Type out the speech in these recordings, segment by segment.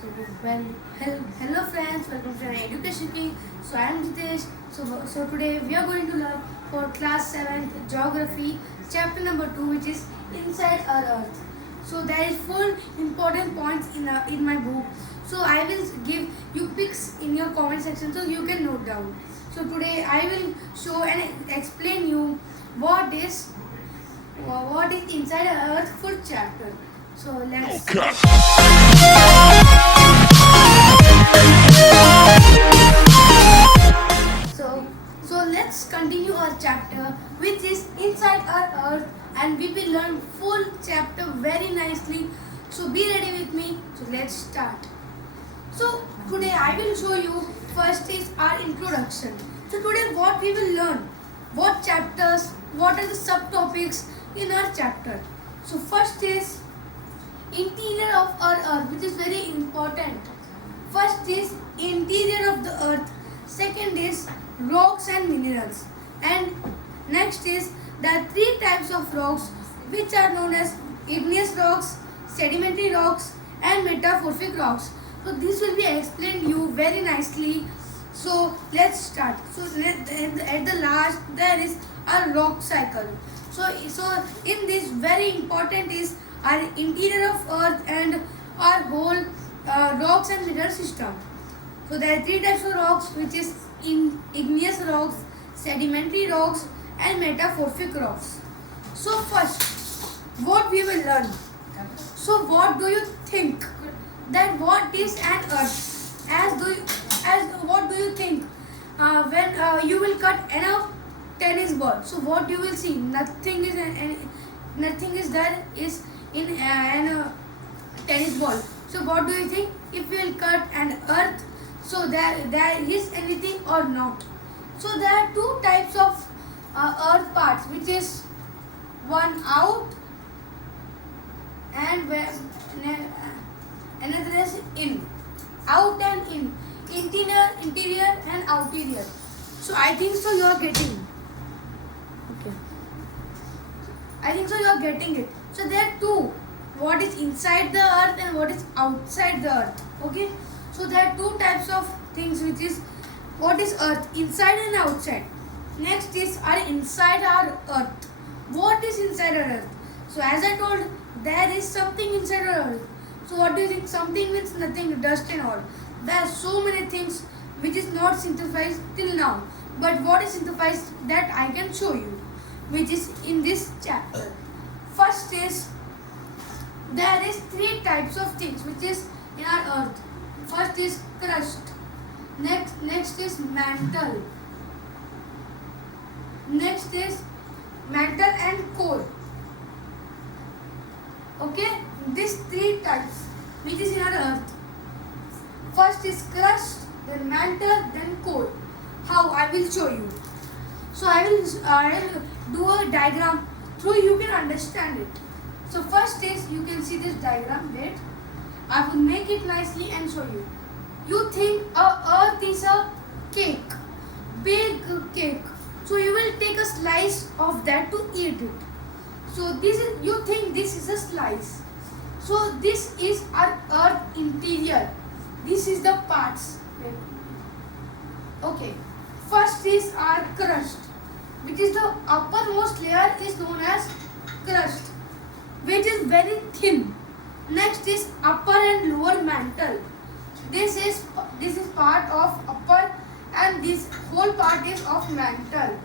So, hello friends, welcome to an education key. So, I am Jitesh. So today we are going to learn for class 7th geography, chapter number 2, which is inside our earth. So, there is 4 important points in my book. So, I will give you pics in your comment section so you can note down. So, today I will show and explain you what is inside our earth full chapter. So, So, let's continue our chapter, which is inside our earth, and we will learn full chapter very nicely. So be ready with me. So let's start. So today I will show you first is our introduction. So today what we will learn, what chapters, what are the subtopics in our chapter. So first is interior of our earth, which is very important. First is interior of the earth. Second is rocks and minerals. And next is the 3 types of rocks, which are known as igneous rocks, sedimentary rocks, and metamorphic rocks. So this will be explained you very nicely. So let's start. So at the last there is a rock cycle. So in this very important is our interior of earth and our whole rocks and mineral system. So there are 3 types of rocks, which is igneous rocks, sedimentary rocks, and metamorphic rocks. So first, what we will learn. So what do you think that what is an earth? As what do you think when you will cut a tennis ball? So what you will see? Nothing is there is in a tennis ball. So what do you think? If we will cut an earth, so there is anything or not? So there are 2 types of earth parts, which is one out and another is in. Out and in. Interior and outerior. So I think so you are getting. Okay. I think so you are getting it. So there are 2. What is inside the earth and what is outside the earth. Okay. So there are 2 types of things, which is what is earth, inside and outside. Next is our inside our earth. What is inside our earth? So as I told, there is something inside our earth. So what do you think? Something means nothing, dust and all. There are so many things which is not synthesized till now. But what is synthesized, that I can show you, which is in this chapter. First is, there is 3 types of things which is in our earth. First is crust. Next is mantle. Next is mantle and core. Okay, these 3 types which is in our earth. First is crust, then mantle, then core. How? I will show you. So I will do a diagram so you can understand it. So first is, you can see this diagram. Wait, I will make it nicely and show you. You think earth is a cake, big cake. So you will take a slice of that to eat it. So you think this is a slice. So this is our earth interior. This is the parts. Okay. First is our crust, which is the uppermost layer is known as crust, which is very thin. Next is upper and lower mantle. This is part of upper and this whole part is of mantle.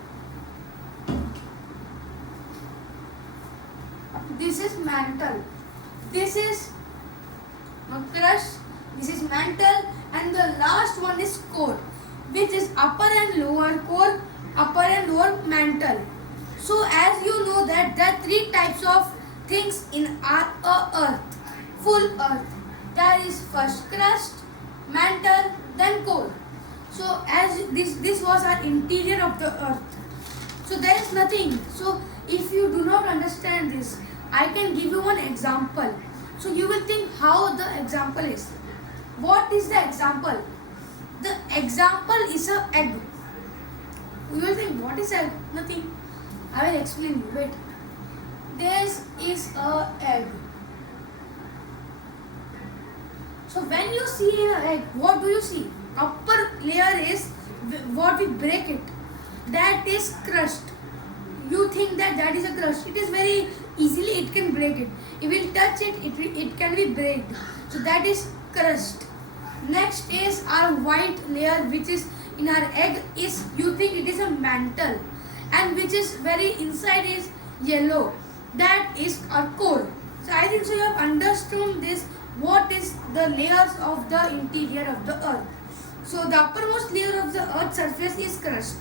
This is mantle. This is crust. This is mantle, and the last one is core, which is upper and lower core, upper and lower mantle. So as you know that there are 3 types of things in our earth, full earth. There is first crust, mantle, then core. So as this was our interior of the earth. So there is nothing. So if you do not understand this, I can give you one example. So you will think how the example is. What is the example? The example is a egg. You will think, what is egg? Nothing. I will explain you. Wait. This is a egg. So when you see in an egg, what do you see? Upper layer is what we break it. That is crust. You think that that is a crust. It is very easily it can break it. If we touch it, it can be breaked. So that is crust. Next is our white layer, which is in our egg. Is you think it is a mantle, and which is very inside is yellow. That is our core. So I think so you have understood this. What is the layers of the interior of the earth? So the uppermost layer of the earth's surface is crust.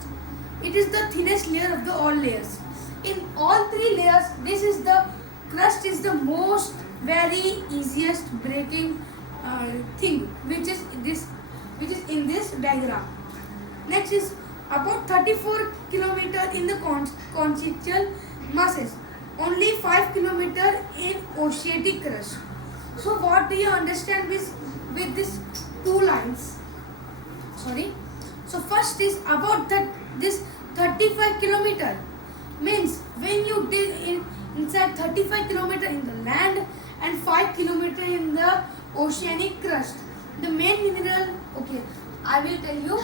It is the thinnest layer of the all layers. In all three layers, this is the crust is the most very easiest breaking thing, which is in this diagram. Next is about 34 kilometer in the continental masses, only 5 kilometer in oceanic crust. So what do you understand with these two lines? Sorry. So first is about this 35 kilometer means when you dig inside 35 kilometer in the land and 5 kilometer in the oceanic crust. The main mineral, okay, I will tell you.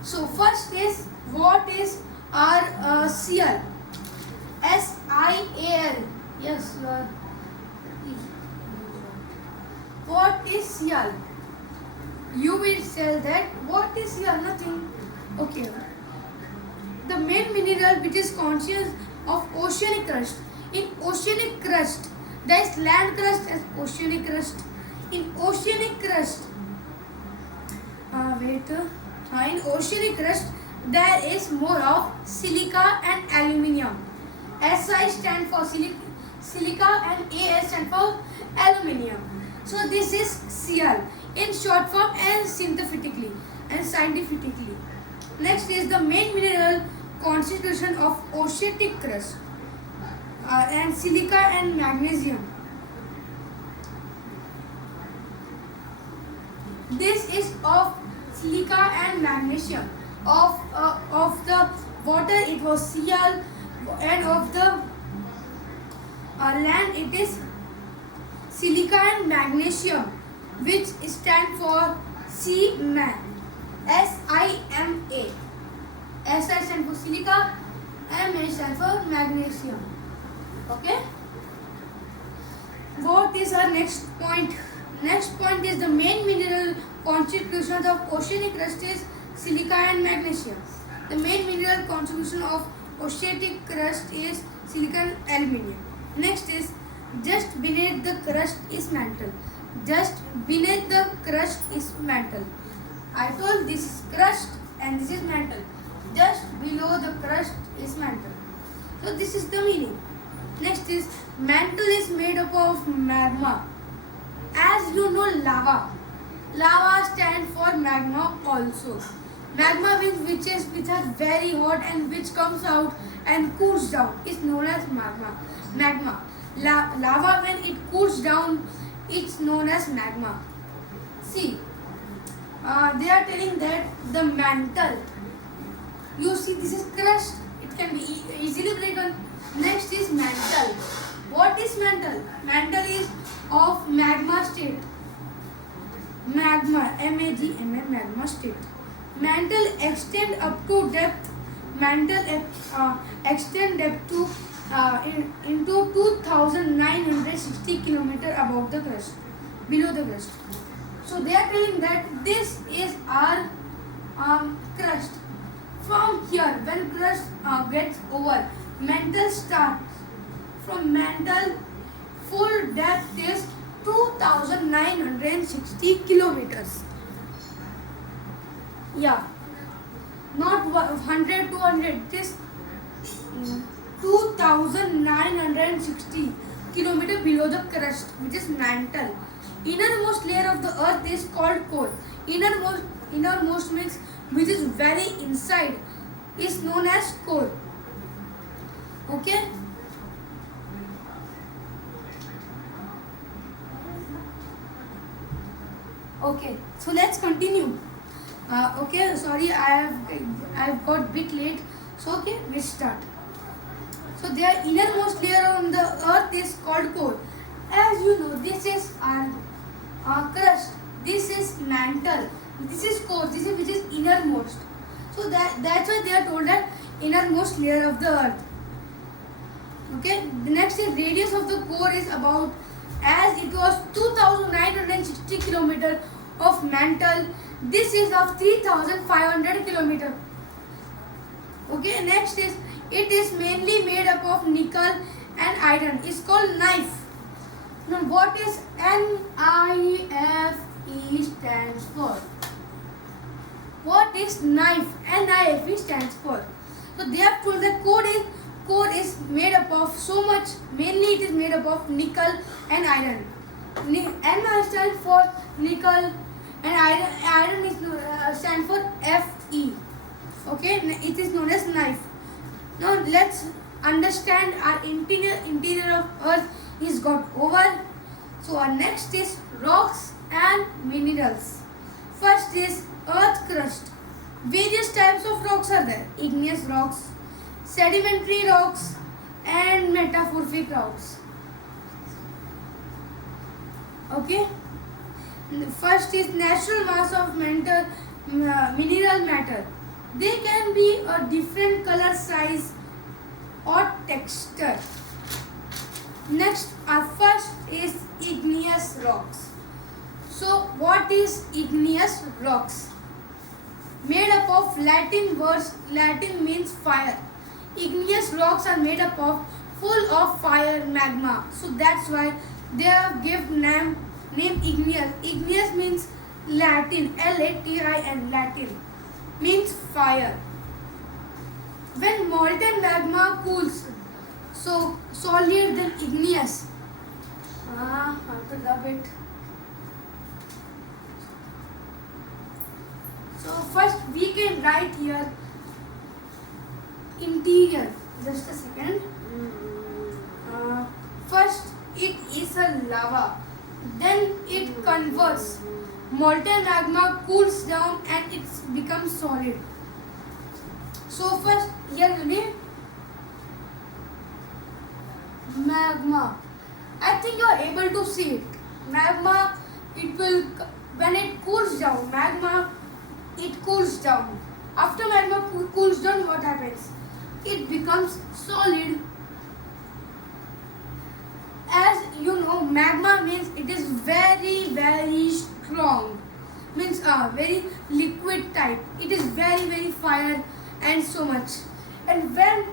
So first is what is our Sial? SIAL. Yes. What is Sial? You will tell that what is Sial? Nothing. Okay. The main mineral which is conscious of oceanic crust. In oceanic crust, there is land crust and oceanic crust. In oceanic crust, in oceanic crust, there is more of silica and aluminium. Si stand for silica and As stand for aluminium. So this is Sial in short form and synthetically and scientifically. Next is the main mineral constitution of oceanic crust and silica and magnesium. This is of silica and magnesium. Of the water it was Sial, and of the land it is silica and magnesium, which stand for Cma. SIMA. Si stand for silica, Ma stand for magnesium. Okay. What is our next point? Next point is the main mineral constitutions of oceanic crust is silica and magnesium. The main mineral constitution of oceanic crust is silica and aluminium. Next is just beneath the crust is mantle. Just beneath the crust is mantle. I told this is crust and this is mantle. Just below the crust is mantle. So this is the meaning. Next is mantle is made up of magma. As you know, lava. Lava stands for magma also. Magma means which are very hot and which comes out and cools down is known as magma. Lava when it cools down, it's known as magma. See, they are telling that the mantle. You see, this is crust. It can be easily broken. Next is mantle. What is mantle? Mantle is of magma state. Magma, MAGMA, magma state. Mantle extend up to depth. Mantle extend depth to into 2,960 kilometer above the crust, below the crust. So they are telling that this is our crust. From here, when crust gets over, mantle starts. From mantle, full depth is 2,960 kilometers. Yeah, not 100, 200. It is 2,960 kilometers below the crust, which is mantle. Innermost layer of the earth is called core. Innermost means which is very inside is known as core. Okay. Okay, so let's continue. Okay, sorry, I've got bit late. So okay, we start. So their innermost layer on the earth is called core. As you know, this is our crust. mantle. This is core. This is which is innermost. So that's why they are told that innermost layer of the earth. Okay. The next is radius of the core is about, as it was 2,960 kilometer of mantle. This is of 3,500 kilometer. Okay. Next is, it is mainly made up of nickel and iron. It's called knife. Now what is NIFE stands for? What is knife? NIFE stands for. So they have told the core is made up of so much. Mainly it is made up of nickel and iron. N stands for nickel and iron. Iron is stand for Fe. Okay, it is known as knife. Now let's understand our interior of Earth is got over. So our next is rocks and minerals. First is earth crust. Various types of rocks are there: igneous rocks, sedimentary rocks, and metamorphic rocks. Okay. First is natural mass of mineral matter. They can be a different color, size, or texture. Next, our first is igneous rocks. So, what is igneous rocks? Made up of Latin words. Latin means fire. Igneous rocks are made up of full of fire, magma. So that's why they have given name igneous. Igneous means Latin. Latin. Latin means fire. When molten magma cools, so solid then igneous. I have to rub it. So first we can write here interior. Just a second. First it is a lava. Then it converts. Molten magma cools down and it becomes solid. So first here will be magma. I think you are able to see it. Magma, it will, when it cools down, magma, it cools down. After magma cools down, what happens? It becomes solid. As you know, magma means it is very, very strong. Means very liquid type. It is very, very fire and so much. And when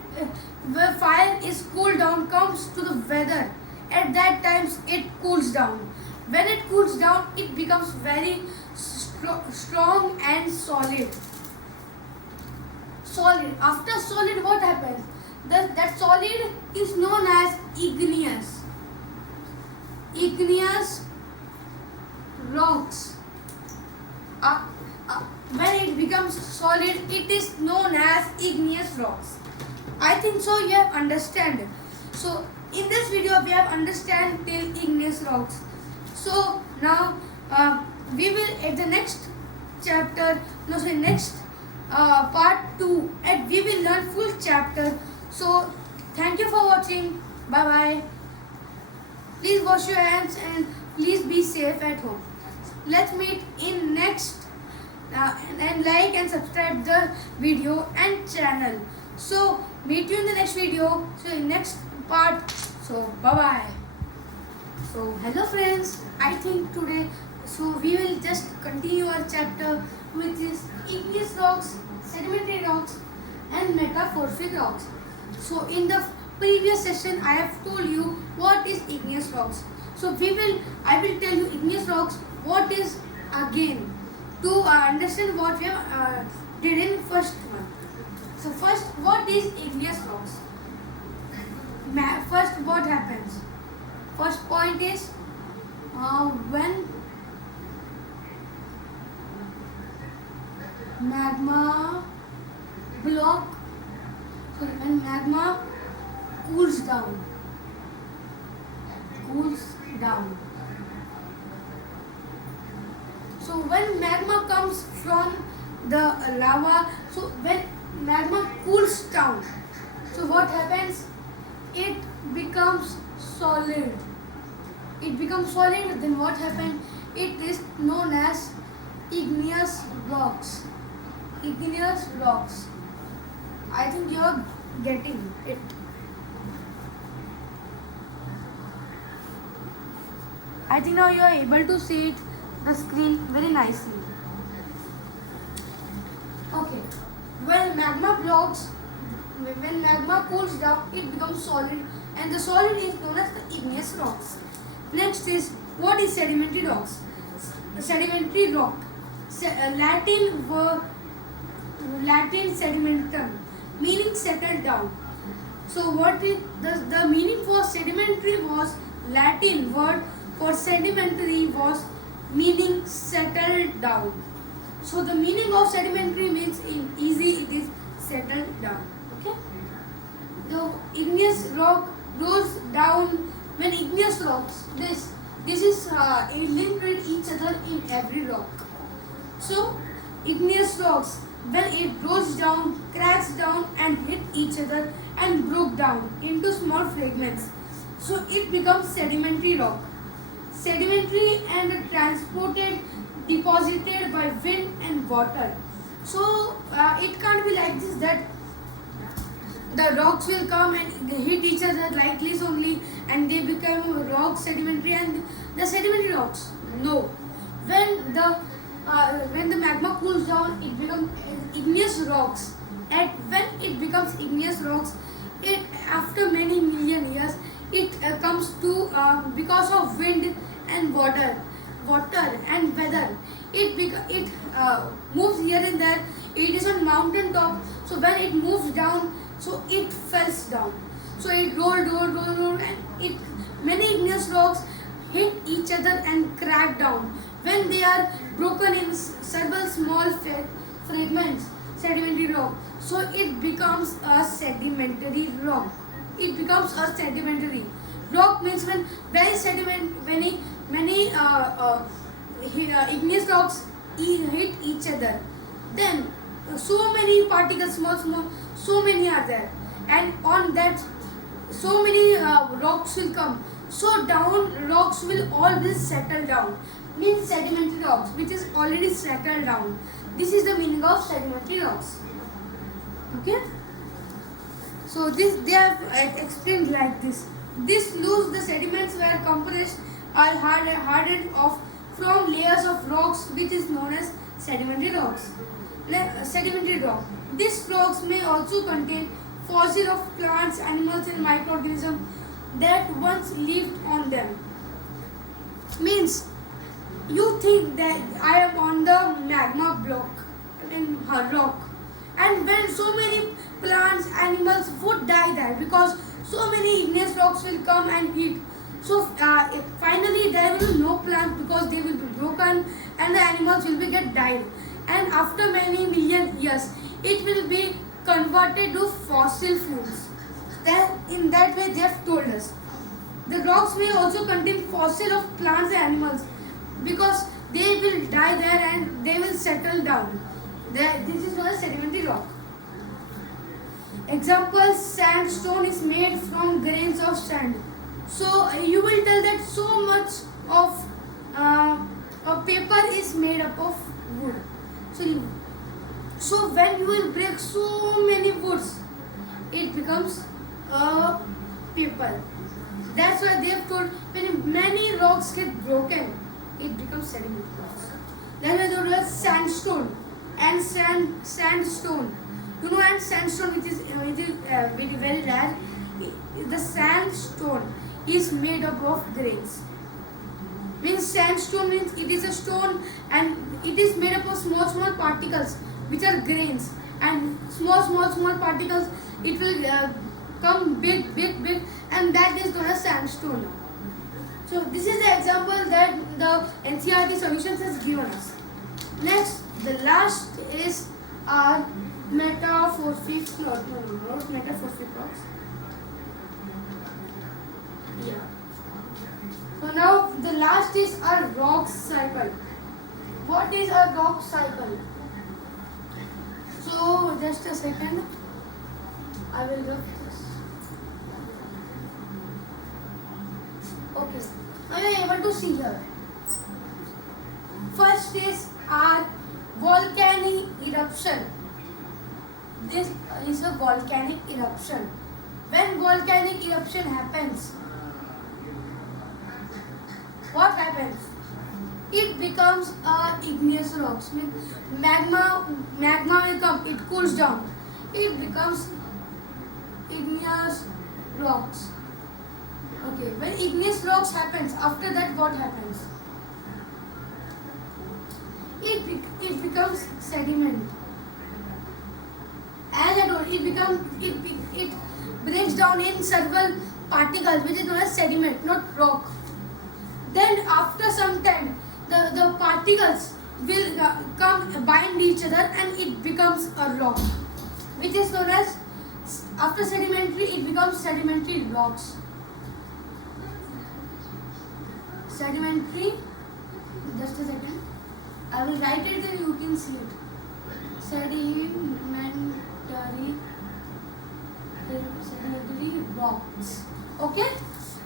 the fire is cooled down, comes to the weather, at that times it cools down. When it cools down, it becomes very strong and solid. Solid. After solid, what happens? That solid is known as igneous. Igneous rocks. When it becomes solid, it is known as igneous rocks. I think so you have understand. So in this video we have understand till igneous rocks. So now we will at the next chapter, next part 2, and we will learn full chapter. So thank you for watching. Bye bye. Please wash your hands and please be safe at home. Let's meet in next and like and subscribe the video and channel. So meet you in the next video. So in next part. So bye bye. So hello friends. I think today we will just continue our chapter which is igneous rocks, sedimentary rocks, and metamorphic rocks. So in the previous session I have told you what is igneous rocks. So I will tell you igneous rocks what is again to understand what we have did in first one. So first, what is igneous rocks? First, what happens? First point is when magma when magma cools down. So when magma comes from the lava, so when magma cools down, so what happens? It becomes solid. Then what happens? It is known as Igneous rocks. Igneous rocks. I think you are getting it. I think now you are able to see it, the screen very nicely. Okay. When magma cools down, it becomes solid, and the solid is known as the igneous rocks. Next is, what is sedimentary rocks? Sedimentary rock. Latin sedimentum, meaning settled down. So what is the meaning for sedimentary was Latin word for sedimentary was meaning settled down. So the meaning of sedimentary means in easy it is settled down. Okay. The igneous rock rolls down when igneous rocks. This is linked with each other in every rock. So igneous rocks, when it rolls down, cracks down and hit each other and broke down into small fragments. So it becomes sedimentary rock. Sedimentary and transported, deposited by wind and water. So it can't be like this that the rocks will come and they hit each other like this only and they become rock sedimentary and the sedimentary rocks. No. When the magma cools down, it becomes igneous rocks. And when it becomes igneous rocks, it after many million years, it comes to because of wind and water and weather. It moves here and there. It is on mountain top. So when it moves down, so it falls down. So it rolled, and many igneous rocks hit each other and crack down. When they are broken in several small fragments, sedimentary rock, so it becomes a sedimentary rock. It becomes a sedimentary rock means when many igneous rocks hit each other. Then so many particles, small, so many are there, and on that so many rocks will come. So down rocks will always settle down. Means sedimentary rocks, which is already settled down. This is the meaning of sedimentary rocks. Okay. So this they have explained like this. This loose the sediments were compressed or hardened off from layers of rocks, which is known as sedimentary rocks. Sedimentary rock. These rocks may also contain fossils of plants, animals, and microorganisms that once lived on them. Means you think that I am on the magma block in rock, and when so many plants, animals would die there because so many igneous rocks will come and hit. So finally there will be no plants because they will be broken and the animals will be get died. And after many million years, it will be converted to fossil fuels. Then in that way they have told us. The rocks may also contain fossils of plants and animals because they will die there and they will settle down. This is known as sedimentary rock. Example, sandstone is made from grains of sand. So you will tell that so much of paper is made up of wood. So when you will break so many woods, it becomes a paper. That's why they have told when many rocks get broken, it becomes sedimentary rocks. Then we have told sandstone and sandstone. You know, and sandstone which is very rare. The sandstone is made up of grains. Means sandstone means it is a stone and it is made up of small particles which are grains, and small particles it will come big, and that is known as sandstone. So this is the example that the NCERT solutions has given us. Next, the last is our metamorphic rocks. Yeah. So now the last is our rock cycle. What is a rock cycle? So just a second, I will do this. Okay, now you are able to see here. First, First is our volcanic eruption. This is a volcanic eruption. When volcanic eruption happens, what happens? It becomes igneous rocks. Means magma will come. It cools down. It becomes igneous rocks. Okay. When igneous rocks happens, after that what happens? It becomes sediment. As I told, it breaks down in several particles, which is known as sediment, not rock. Then after some time, the particles will come bind each other and it becomes a rock, which is known as, after sedimentary, it becomes sedimentary rocks. Sedimentary, just a second, I will write it then you can see it. Sedimentary rocks. Okay?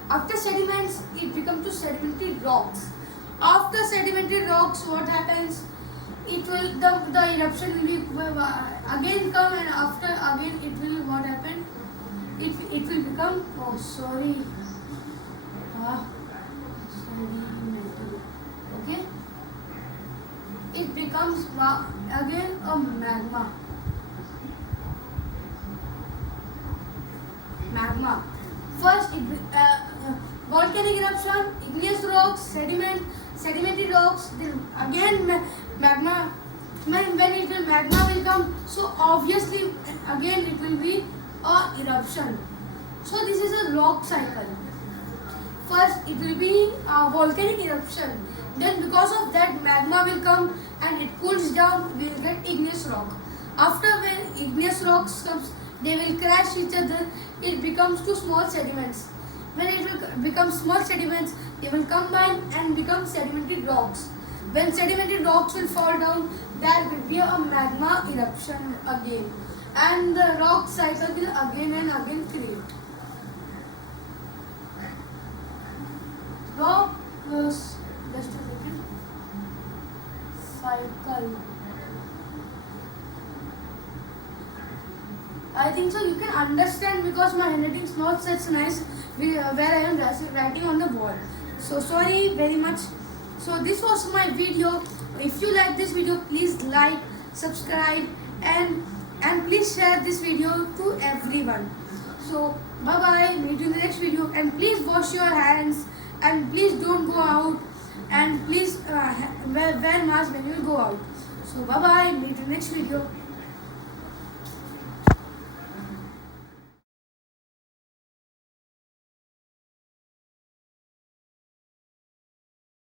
After sediments, it becomes to sedimentary rocks. After sedimentary rocks, what happens? It will the eruption will be again come, and after again it will what happen? It will become sedimentary. Okay? It becomes again a magma. First, volcanic eruption, igneous rocks, sedimentary rocks, then again magma. When magma will come, so obviously again it will be a eruption. So this is a rock cycle. First, it will be a volcanic eruption. Then because of that, magma will come and it cools down, we will get igneous rock. After when igneous rocks comes, they will crash each other, it becomes to small sediments. When it will become small sediments, they will combine and become sedimentary rocks. When sedimentary rocks will fall down, there will be a magma eruption again. And the rock cycle will again and again create. Rock was just a second. Cycle. I think so you can understand because my handwriting is not such nice where I am writing on the wall. So sorry very much. So this was my video. If you like this video, please like, subscribe and please share this video to everyone. So bye bye, meet you in the next video, and please wash your hands and please don't go out, and please wear mask when you go out. So bye bye, meet you in the next video.